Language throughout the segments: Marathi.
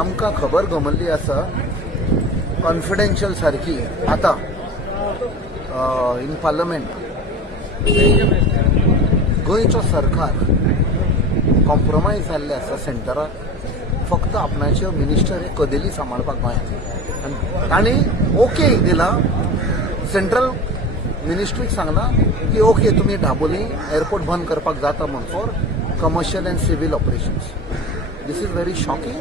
आमकां खबर गमल्ली आसा कॉन्फिडेन्शियल सारकी आता इन पार्लमेंट गोंयचो सरकार कॉम्प्रोमायज जाल्ले आसा सेंटराक फक्त आपणाचे मिनिस्टर कदेली सांबाळपाक गोंयांत आनी तांणी ओके दिला सेंट्रल मिनिस्ट्रीक सांगला की ओके तुम्ही दाबोली एअरपोर्ट बंद करपाक जाता म्हण for commercial and civil operations. This is very shocking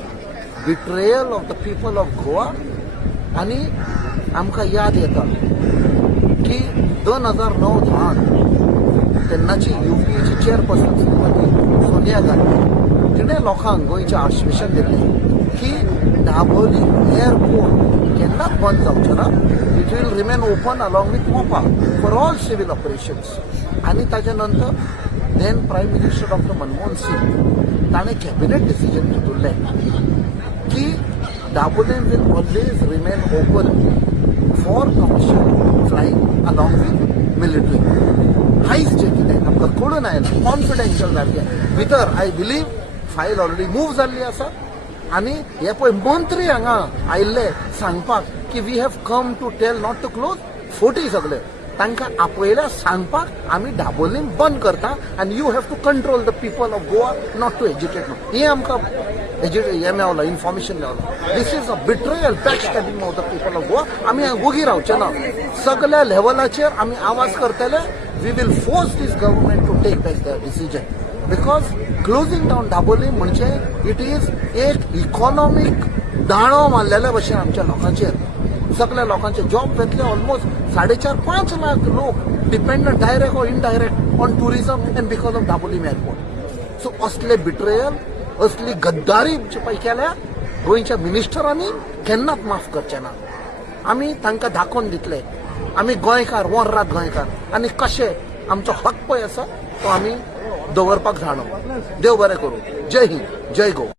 betrayal of the people of Goa. आणि आमकां याद येता की 2009-10 तेन्नाची UPAची चेअरपर्सन सोनिया गांधी तिणें लोकांक गोंयचें आश्वासन दिल्लें की दाबोली एअरपोर्ट केन्नाच बंद जावचें ना. It will remain open along with Mopa for all civil operations. आणि ताजे नंतर then prime minister doctor Manmohan Singh ताणें कॅबिनेट डिसिजन घेतिल्लें की Dabolim will always remain open for commercial flying along with military. कांयच जें कितें आमकां कळून आयलां कॉन्फिडेन्शियल जाल्लें भितर I believe file already move जाल्ली आसा. आणि हे पळय मंत्री हांगा आयिल्ले सांगपाक की we have come to tell not to close फोटी सगळे तांकां आपयल्या सांगपाक आमी दाबोलीम बंद करता आनी you have to control the people of Goa not to educate. हे आमकां हे मेवला इन्फॉर्मेशन मेवला. This is a betrayal backstabbing of the people of Goa. आमी हांगा वोगी रावचे ना. सगळ्या लेवलाचेर आमी आवाज करतले. We will force this government to take back the decision because closing down Dabolim म्हणजे इट इज एक इकॉनॉमीक दाणो मारलेल्या भशेन आमच्या लोकांचेर. सगळ्या लोकांचे जॉब वेतले. ऑलमोस्ट 4.5-5 लाख लोक dependent direct or indirect on tourism and because of Dabolim airport. So असले बिट्रेयल असली गद्दारी केल्या गोंयच्या मिनिस्टरांनी केन्नाच माफ करचे ना. आमी तांकां दाखोवन दितले आमी गोंयकार वर्रात गोंयकार आनी कशे आमचो हक्क पळय आसा तो आमी दवरपाक जाणो. देव बरें करूं. जय हिंद जय गोवा.